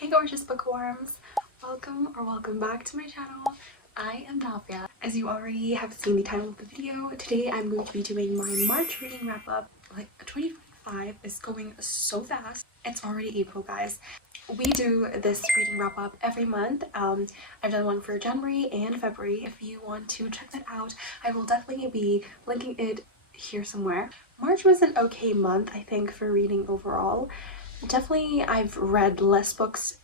Hey gorgeous bookworms! Welcome back to my channel. I am Navya. As you already have seen the title of the video, today I'm going to be doing my March reading wrap up. Like 2025 is going so fast. It's already April, guys. We do this reading wrap up every month. I've done one for January and February. If you want to check that out, I will definitely be linking it here somewhere. March was an okay month, I think, for reading overall. Definitely I've read less books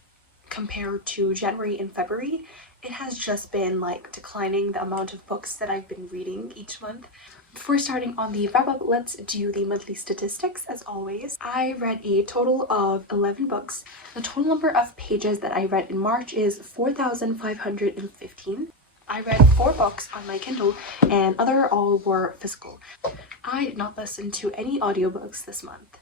compared to January and February. It has just been like declining the amount of books that I've been reading each month. Before starting on the wrap up, let's do the monthly statistics as always. I read a total of 11 books. The total number of pages that I read in March is 4,515. I read 4 books on my Kindle and other all were physical. I did not listen to any audiobooks this month.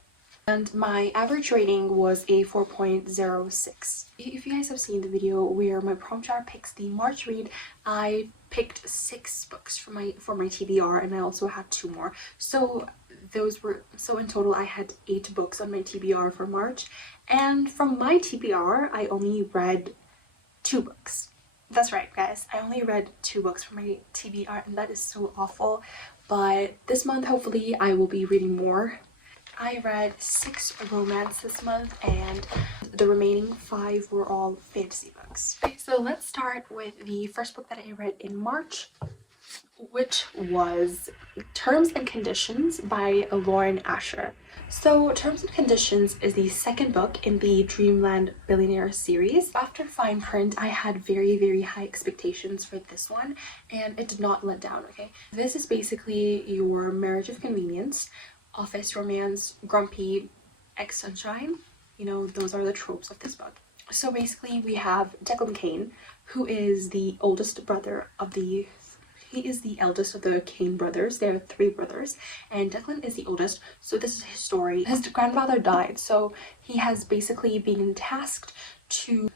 And my average rating was a 4.06. If you guys have seen the video where my prompt jar picks the March read, I picked 6 books for my TBR, and I also had 2 more. So in total I had 8 books on my TBR for March, and from my TBR I only read 2 books. That's right, guys, I only read 2 books for my TBR, and that is so awful. But this month hopefully I will be reading more. I read 6 romance this month, and the remaining 5 were all fantasy books. Okay, so let's start with the first book that I read in March, which was Terms and Conditions by Lauren Asher. So Terms and Conditions is the second book in the Dreamland Billionaire series. After fine print, I had very high expectations for this one, and it did not let down, okay? This is basically your marriage of convenience, office romance, grumpy, ex-sunshine. You know, those are the tropes of this book. So basically we have Declan Kane, who is the oldest brother of the... He is the eldest of the Kane brothers. There are 3 brothers, and Declan is the oldest. So this is his story. His grandfather died, so he has basically been tasked to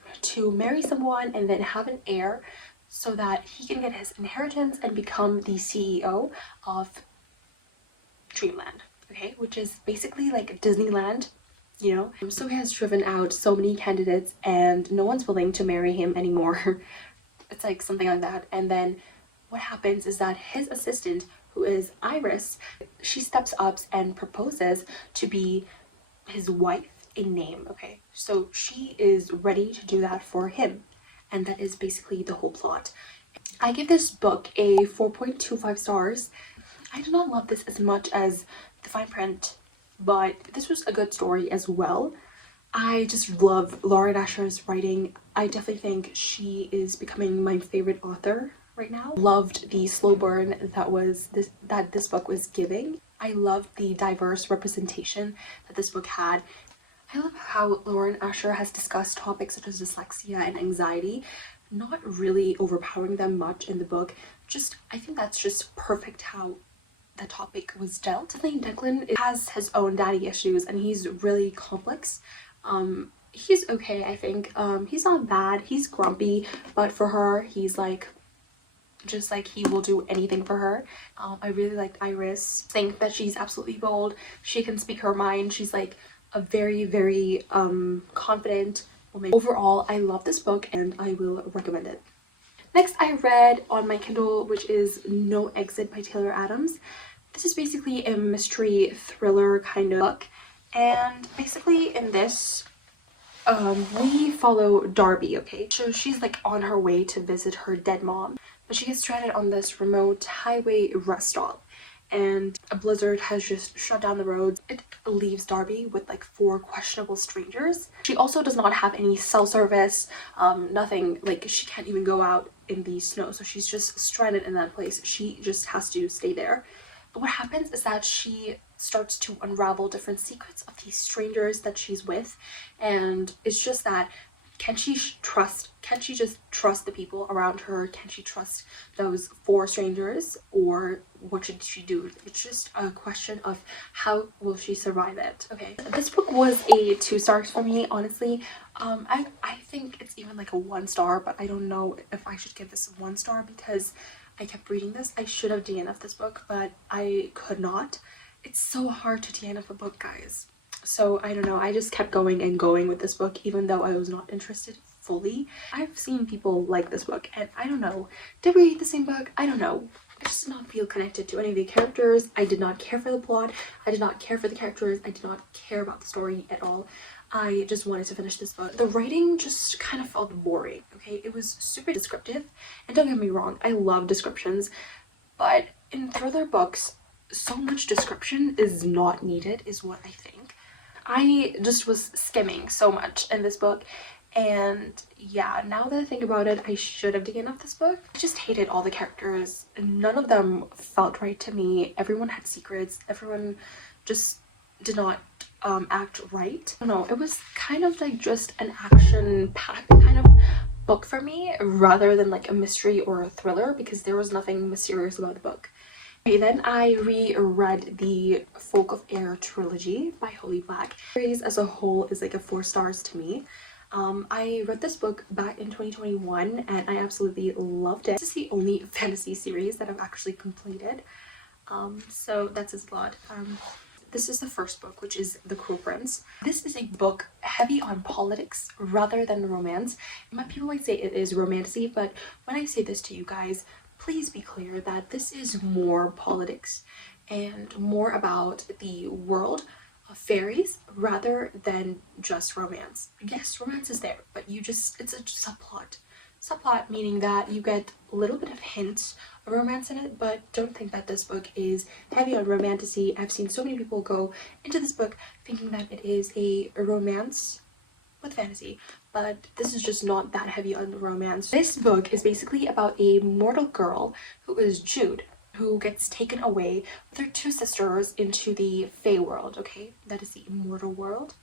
marry someone and then have an heir so that he can get his inheritance and become the CEO of Dreamland. Okay, which is basically like Disneyland, you know. So he has driven out so many candidates and no one's willing to marry him anymore. It's like something like that. And then what happens is that his assistant, who is Iris, she steps up and proposes to be his wife in name. Okay, so she is ready to do that for him, and that is basically the whole plot. I give this book a 4.25 stars. I do not love this as much as the fine print, but this was a good story as well. I just love Lauren Asher's writing. I definitely think she is becoming my favorite author right now. Loved the slow burn that this book was giving. I loved the diverse representation that this book had. I love how Lauren Asher has discussed topics such as dyslexia and anxiety, not really overpowering them much in the book. I think that's just perfect how the topic was dealt. I think Declan has his own daddy issues and he's really complex. He's okay, I think. He's not bad, he's grumpy, but for her he's like just like he will do anything for her. I really liked Iris. I think that she's absolutely bold. She can speak her mind. She's like a very confident woman. Overall, I love this book and I will recommend it. Next, I read on my Kindle, which is No Exit by Taylor Adams. This is basically a mystery thriller kind of book, and basically in this we follow Darby. Okay, so she's like on her way to visit her dead mom, but she gets stranded on this remote highway rest stop, and a blizzard has just shut down the roads. It leaves Darby with like 4 questionable strangers. She also does not have any cell service, nothing. Like, she can't even go out in the snow, so she's just stranded in that place. She just has to stay there. But what happens is that she starts to unravel different secrets of these strangers that she's with, and it's just that can she just trust the people around her? Can she trust those 4 strangers, or what should she do? It's just a question of how will she survive it. Okay, this book was a 2 stars for me, honestly. I think it's even like a 1 star, but I don't know if I should give this a 1 star because I kept reading this. I should have DNF'd this book, but I could not. It's so hard to DNF a book, guys. So I don't know, I just kept going and going with this book even though I was not interested fully. I've seen people like this book and I don't know, did we read the same book? I don't know. I just did not feel connected to any of the characters. I did not care for the plot. I did not care for the characters. I did not care about the story at all. I just wanted to finish this book. The writing just kind of felt boring, okay? It was super descriptive. And don't get me wrong, I love descriptions. But in thriller books, so much description is not needed, is what I think. I just was skimming so much in this book. And yeah, now that I think about it, I should have taken up this book. I just hated all the characters. None of them felt right to me. Everyone had secrets. Everyone just did not act right. I don't know, it was kind of like just an action-packed kind of book for me rather than like a mystery or a thriller, because there was nothing mysterious about the book. Okay, then I reread the Folk of Air trilogy by Holly Black. The series as a whole is like a 4 stars to me. I read this book back in 2021 and I absolutely loved it. This is the only fantasy series that I've actually completed, so that says a lot. This is the first book, which is The Cruel Prince. This is a book heavy on politics rather than romance. People might say it is romantasy, but when I say this to you guys, please be clear that this is more politics and more about the world of fairies rather than just romance. Yes, romance is there, but it's a subplot. Subplot meaning that you get a little bit of hints of romance in it, but don't think that this book is heavy on romantasy. I've seen so many people go into this book thinking that it is a romance with fantasy, but this is just not that heavy on romance. This book is basically about a mortal girl who is Jude, who gets taken away with her 2 sisters into the Fae world, okay? That is the immortal world.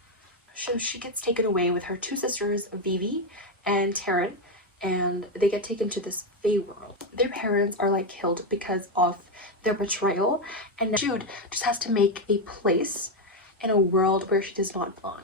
So she gets taken away with her 2 sisters, Vivi and Taryn, and they get taken to this Fae world. Their parents are like killed because of their betrayal, and Jude just has to make a place in a world where she does not belong.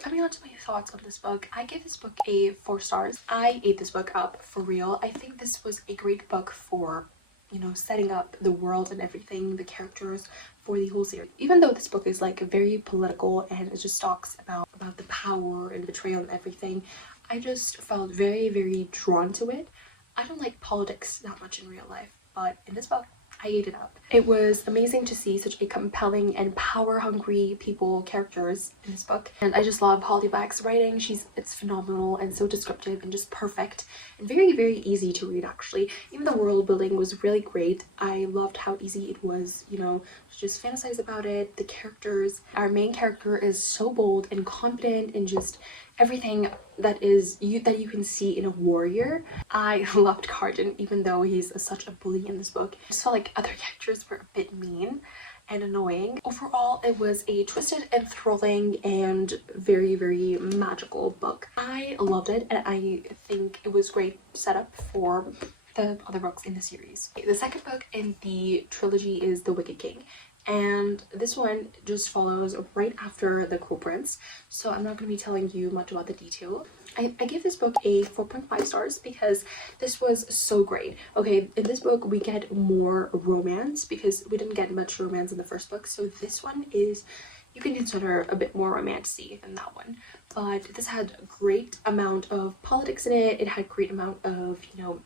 Coming on to my thoughts on this book, I gave this book a 4 stars. I ate this book up for real. I think this was a great book for, you know, setting up the world and everything, the characters for the whole series. Even though this book is like very political and it just talks about the power and betrayal and everything, I just felt very, very drawn to it. I don't like politics that much in real life, but in this book, I ate it up. It was amazing to see such a compelling and power-hungry characters in this book. And I just love Holly Black's writing. It's phenomenal and so descriptive and just perfect and very, very easy to read actually. Even the world building was really great. I loved how easy it was, you know, to just fantasize about it. The characters, our main character is so bold and confident and just everything that you can see in a warrior. I loved Carden, even though he's such a bully in this book. I just felt like other characters were a bit mean and annoying. Overall, it was a twisted and thrilling and very, very magical book. I loved it and I think it was great setup for the other books in the series. The second book in the trilogy is The Wicked King. And this one just follows right after The Cruel Prince, so I'm not going to be telling you much about the detail. I give this book a 4.5 stars because this was so great. Okay, in this book we get more romance because we didn't get much romance in the first book, so this one is, you can consider a bit more romantic than that one. But this had a great amount of politics in it. It had great amount of, you know,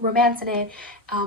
romance in it.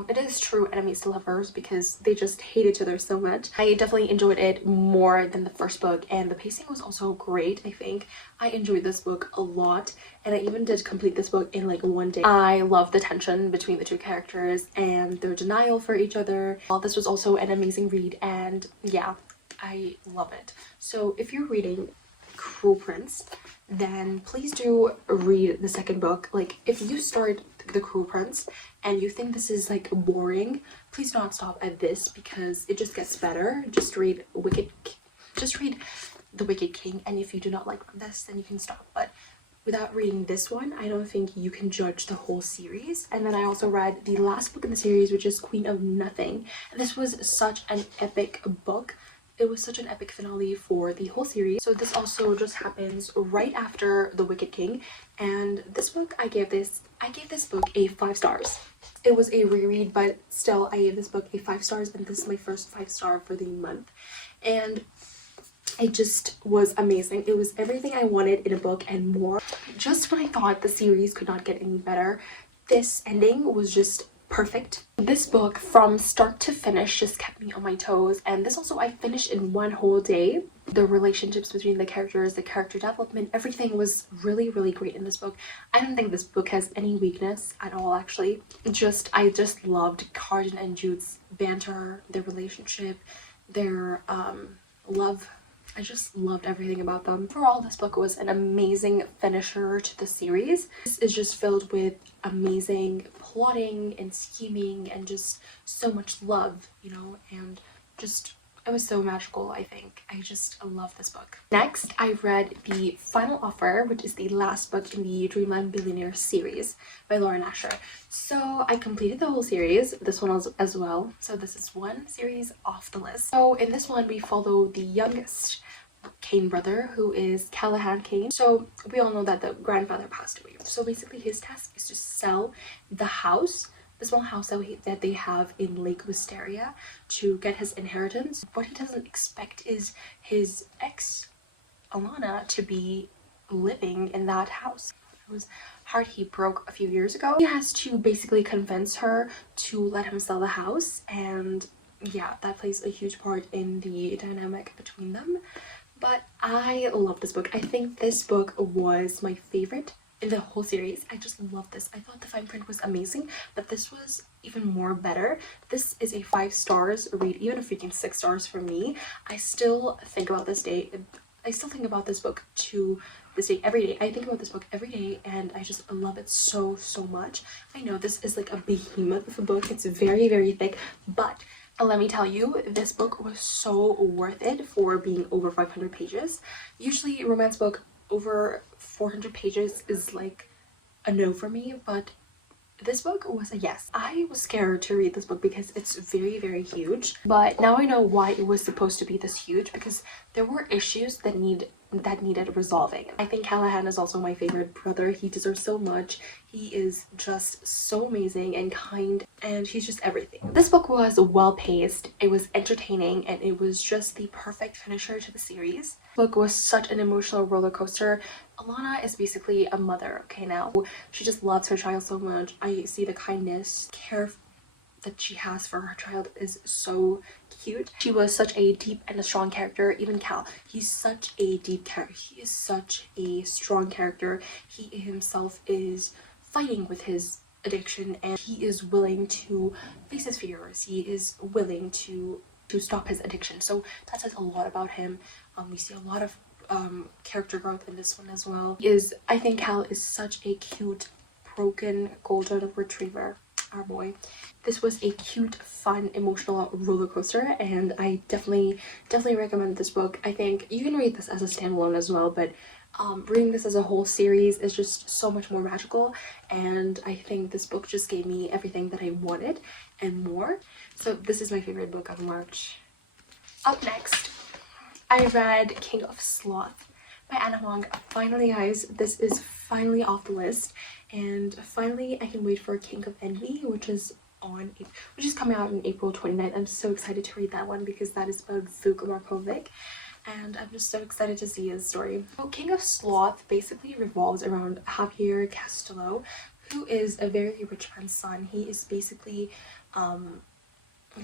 It is true enemies to lovers because they just hate each other so much. I definitely enjoyed it more than the first book, and the pacing was also great. I think I enjoyed this book a lot, and I even did complete this book in like 1 day. I love the tension between the 2 characters and their denial for each other. This was also an amazing read, and yeah, I love it. So if you're reading Cruel Prince, then please do read the second book. Like, if you start The Cruel Prince and you think this is like boring, please do not stop at this because it just gets better. Just read The Wicked King, and if you do not like this, then you can stop. But without reading this one, I don't think you can judge the whole series. And then I also read the last book in the series, which is Queen of Nothing, and this was such an epic book. It was such an epic finale for the whole series. So this also just happens right after The Wicked King, and this book I gave this book a 5 stars. It was a reread, but still I gave this book a 5 stars, and this is my first 5 star for the month. And It just was amazing. It was everything I wanted in a book and more. Just when I thought the series could not get any better, this ending was just perfect. This book from start to finish just kept me on my toes, and this also I finished in one whole day. The relationships between the characters, the character development, everything was really great in this book. I don't think this book has any weakness at all, actually. I just loved Carden and Jude's banter, their relationship, their love. I just loved everything about them. Overall, this book was an amazing finisher to the series. This is just filled with amazing plotting and scheming and just so much love, you know, and just it was so magical. I think I just love this book. Next, I read The Final Offer, which is the last book in the Dreamland Billionaire series by Lauren Asher. So I completed the whole series, this one as well. So this is one series off the list. So in this one, we follow the youngest Kane brother, who is Callahan Kane. So we all know that the grandfather passed away. So basically his task is to sell the house, the small house that they have in Lake Wisteria, to get his inheritance. What he doesn't expect is his ex, Alana, to be living in that house. Whose heart he broke a few years ago. He has to basically convince her to let him sell the house, and yeah, that plays a huge part in the dynamic between them. But I love this book. I think this book was my favorite in the whole series. I just love this. I thought the fine print was amazing, but this was even more better. This is a 5 stars read, even a freaking 6 stars for me. I still think about this book to this day every day. I think about this book every day, and I just love it so much. I know this is like a behemoth of a book. It's very thick, but let me tell you, this book was so worth it for being over 500 pages. Usually a romance book over 400 pages is like a no for me, but this book was a yes. I was scared to read this book because it's very huge, but now I know why it was supposed to be this huge, because there were issues that needed resolving. I think Callahan is also my favorite brother. He deserves so much. He is just so amazing and kind, and he's just everything. This book was well paced, it was entertaining, and it was just the perfect finisher to the series. The book was such an emotional roller coaster. Alana is basically a mother, okay, now. She just loves her child so much. I see the kindness, care that she has for her child is so cute. She was such a deep and a strong character. Even Cal, he's such a deep character. He is such a strong character. He himself is fighting with his addiction, and he is willing to face his fears. He is willing to stop his addiction. So that says a lot about him. We see a lot of character growth in this one as well. I think Cal is such a cute, broken golden retriever. Our boy. This was a cute, fun, emotional roller coaster, and I definitely recommend this book. I think you can read this as a standalone as well, but reading this as a whole series is just so much more magical, and I think this book just gave me everything that I wanted and more. So this is my favorite book of March. Up next, I read King of Sloth by Anna Huang. Finally, guys, this is finally off the list, and finally I can wait for King of Envy, which is coming out on April 29th. I'm so excited to read that one because that is about Vuk Markovic, and I'm just so excited to see his story. So King of Sloth basically revolves around Javier Castillo, who is a very rich man's son. He is basically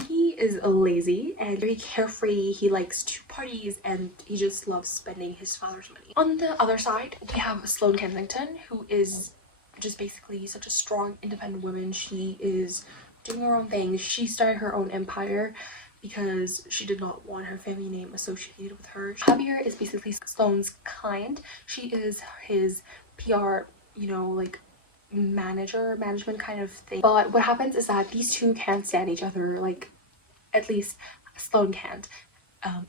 he is lazy and very carefree. He likes to parties, and he just loves spending his father's money. On the other side, we have Sloane Kensington, who is just basically such a strong, independent woman. She is doing her own thing. She started her own empire because she did not want her family name associated with her. Javier is basically Sloane's client. She is his PR, you know, like management kind of thing. But what happens is that these two can't stand each other, like at least Sloane can't,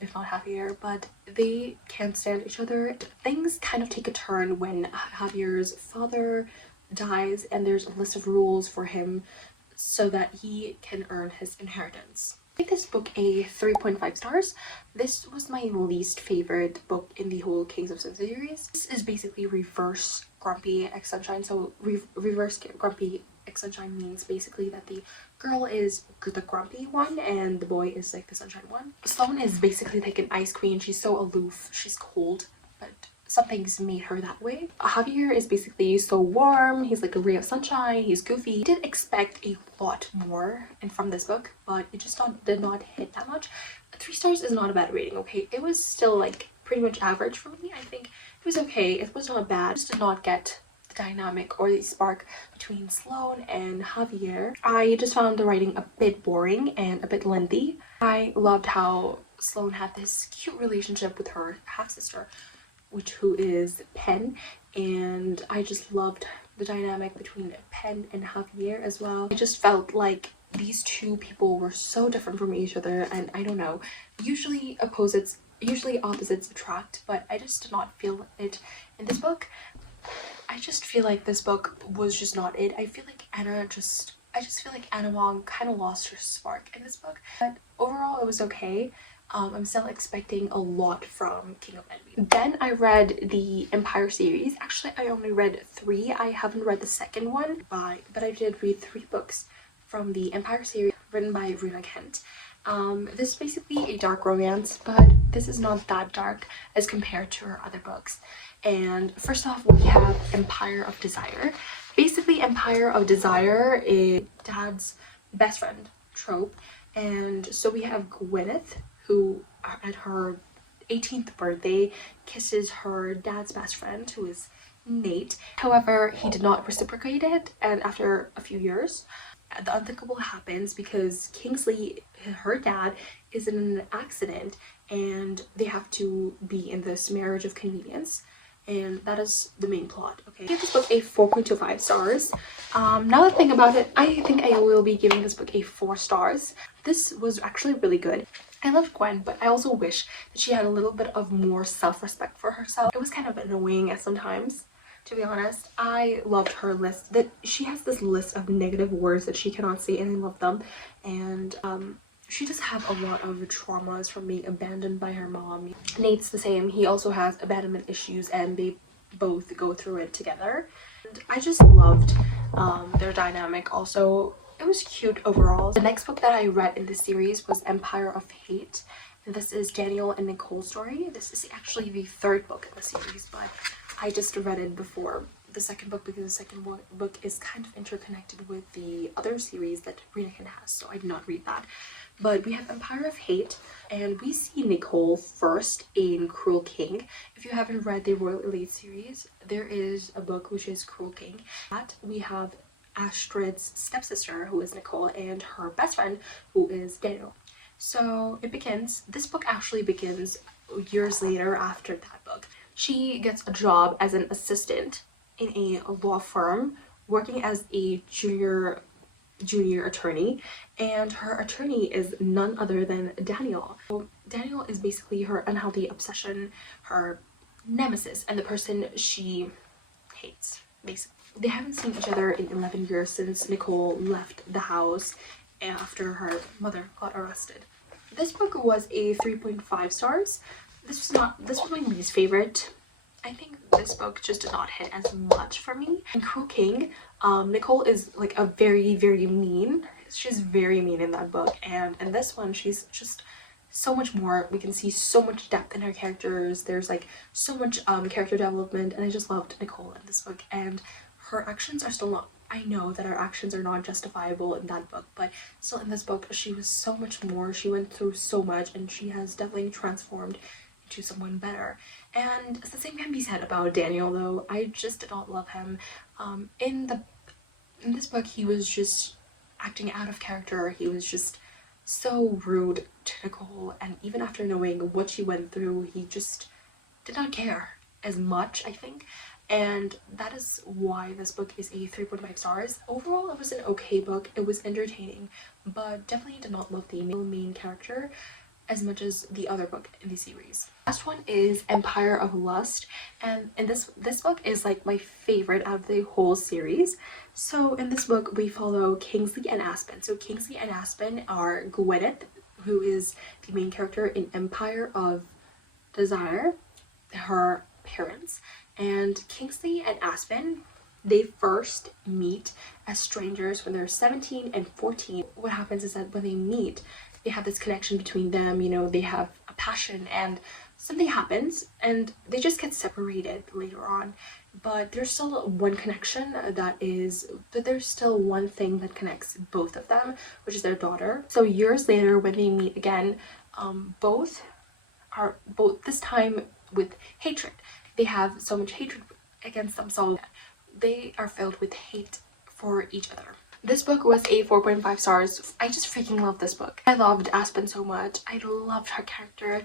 if not Javier, but they can't stand each other. Things kind of take a turn when Javier's father dies, and there's a list of rules for him so that he can earn his inheritance. I give this book a 3.5 stars. This was my least favorite book in the whole Kings of Sin series. This is basically reverse Grumpy X Sunshine, so reverse Grumpy Sunshine means basically that the girl is the grumpy one and the boy is like the sunshine one. Sloane is basically like an ice queen. She's so aloof, she's cold, but something's made her that way. Javier is basically so warm, he's like a ray of sunshine, he's goofy. I did expect a lot more and from this book, but it just did not hit that much. 3 stars is not a bad rating, okay? It was still like pretty much average for me. I think it was okay, it was not bad. I just did not get the dynamic or the spark between Sloane and Javier. I just found the writing a bit boring and a bit lengthy. I loved how Sloane had this cute relationship with her half-sister, who is Pen, and I just loved the dynamic between Pen and Javier as well. I just felt like these two people were so different from each other, and I don't know, usually opposites attract, but I just did not feel it in this book. I just feel like this book was just not it. I feel like I just feel like Anna Wong kind of lost her spark in this book, but overall it was okay. I'm still expecting a lot from King of Envy. Then I read the Empire series. Actually, I only read 3. I haven't read the second one, but I did read 3 books from the Empire series written by Runa Kent. This is basically a dark romance, but this is not that dark as compared to her other books. And first off, we have Empire of Desire. Basically, Empire of Desire is Dad's best friend trope, and so we have Gwyneth, who at her 18th birthday kisses her dad's best friend, who is Nate. However, he did not reciprocate it, and after a few years the unthinkable happens because Kingsley, her dad, is in an accident and they have to be in this marriage of convenience, and that is the main plot. Okay, I give this book a 4.25 stars. Now that I think about it, I think I will be giving this book a 4 stars. This was actually really good. I loved Gwen, but I also wish that she had a little bit of more self-respect for herself. It was kind of annoying at sometimes, to be honest. I loved her list, that she has this list of negative words that she cannot say, and I love them. And she does have a lot of traumas from being abandoned by her mom. Nate's the same. He also has abandonment issues, and they both go through it together. And I just loved their dynamic. Also, it was cute overall. The next book that I read in this series was Empire of Hate. And this is Daniel and Nicole's story. This is actually the 3rd book in the series, but I just read it before the second book because the second book is kind of interconnected with the other series that Rinakin has, so I did not read that. But we have Empire of Hate, and we see Nicole first in Cruel King. If you haven't read the Royal Elite series, there is a book which is Cruel King. That we have Astrid's stepsister, who is Nicole, and her best friend, who is Daniel. So it begins, this book actually begins years later after that book. She gets a job as an assistant in a law firm, working as a junior attorney, and her attorney is none other than Daniel. So Daniel is basically her unhealthy obsession, her nemesis, and the person she hates, basically. They haven't seen each other in 11 years since Nicole left the house after her mother got arrested. This book was a 3.5 stars. This was my least favorite. I think this book just did not hit as much for me. In Cruel King, Nicole is like a very mean. She's very mean in that book, and in this one she's just so much more. We can see so much depth in her characters. There's like so much character development, and I just loved Nicole in this book. And her actions are still not, I know that her actions are not justifiable in that book, but still in this book she was so much more. She went through so much, and she has definitely transformed into someone better. And the same can be said about Daniel, though. I just did not love him. In this book, he was just acting out of character. He was just so rude to Nicole, and even after knowing what she went through, he just did not care as much, I think. And that is why this book is a 3.5 stars. Overall, it was an okay book. It was entertaining, but definitely did not love the main character as much as the other book in the series. Last one is Empire of Lust, and this book is like my favorite out of the whole series. So in this book we follow Kingsley and Aspen. So Kingsley and Aspen are Gwyneth, who is the main character in Empire of Desire, her parents, and Kingsley and Aspen, They first meet as strangers when they're 17 and 14. What happens is that when they meet, they have this connection between them, you know, they have a passion, and something happens and they just get separated later on. But there's still one connection there's still one thing that connects both of them, which is their daughter. So years later, when they meet again, both this time with hatred. They have so much hatred against themselves. They are filled with hate for each other. This book was a 4.5 stars. I just freaking love this book. I loved Aspen so much. I loved her character.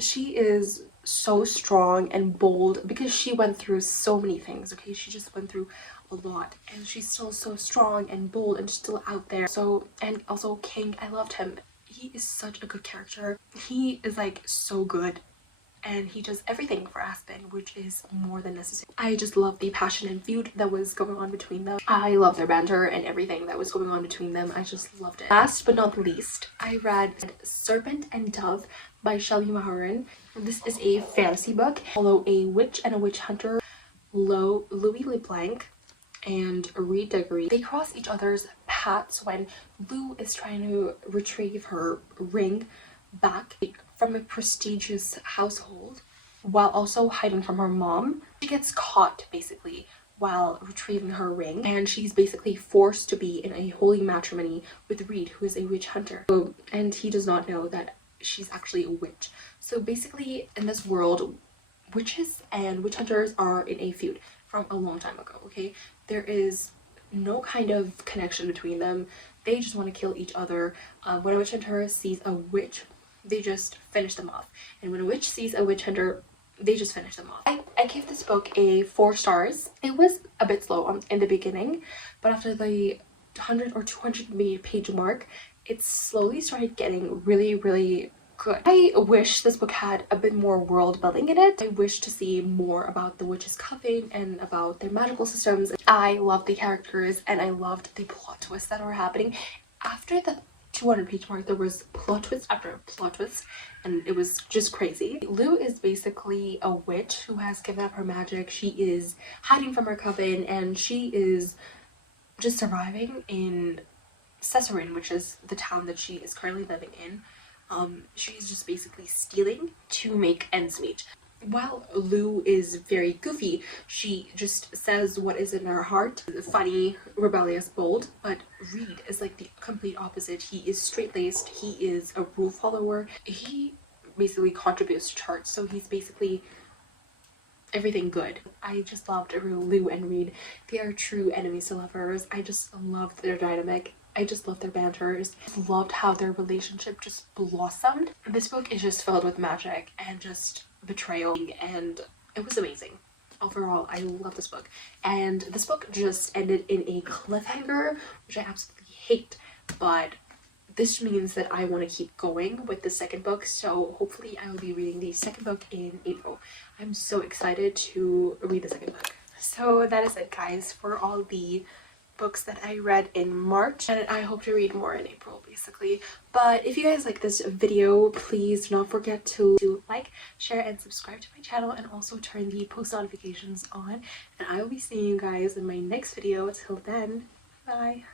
She is so strong and bold because she went through so many things. Okay, she just went through a lot, and she's still so strong and bold and still out there. So, and also King, I loved him. He is such a good character. He is like so good, and he does everything for Aspen, which is more than necessary. I just love the passion and feud that was going on between them. I love their banter and everything that was going on between them. I just loved it. Last but not least, I read Serpent and Dove by Shelley Maharan. This is a fantasy book. Follow a witch and a witch hunter, Louis LeBlanc and Reed Diggory. They cross each other's paths when Lou is trying to retrieve her ring back from a prestigious household while also hiding from her mom. She gets caught basically while retrieving her ring, and she's basically forced to be in a holy matrimony with Reed, who is a witch hunter. And he does not know that she's actually a witch. So basically, in this world, witches and witch hunters are in a feud from a long time ago. Okay, there is no kind of connection between them. They just want to kill each other. When a witch hunter sees a witch, they just finish them off, and when a witch sees a witch hunter, they just finish them off. I gave this book a 4 stars. It was a bit slow in the beginning, but after the 100 or 200 page mark, it slowly started getting really good. I wish this book had a bit more world building in it. I wish to see more about the witches' coven and about their magical systems. I loved the characters, and I loved the plot twists that were happening. After the 200 page mark, there was plot twist after plot twist, and it was just crazy. Lou is basically a witch who has given up her magic. She is hiding from her coven, and she is just surviving in Caesarean, which is the town that she is currently living in. She's just basically stealing to make ends meet. While Lou is very goofy, she just says what is in her heart. Funny, rebellious, bold. But Reed is like the complete opposite. He is straight-laced. He is a rule follower. He basically contributes to charts. So he's basically everything good. I just loved Lou and Reed. They are true enemies to lovers. I just loved their dynamic. I just love their banters. I loved how their relationship just blossomed. This book is just filled with magic and just betrayal, and it was amazing. Overall, I love this book. And this book just ended in a cliffhanger, which I absolutely hate, but this means that I want to keep going with the second book, so hopefully I will be reading the second book in April. I'm so excited to read the second book. So that is it, guys, for all the books that I read in March, and I hope to read more in April basically. But if you guys like this video, please do not forget to like, share, and subscribe to my channel, and also turn the post notifications on, and I will be seeing you guys in my next video. Till then, bye.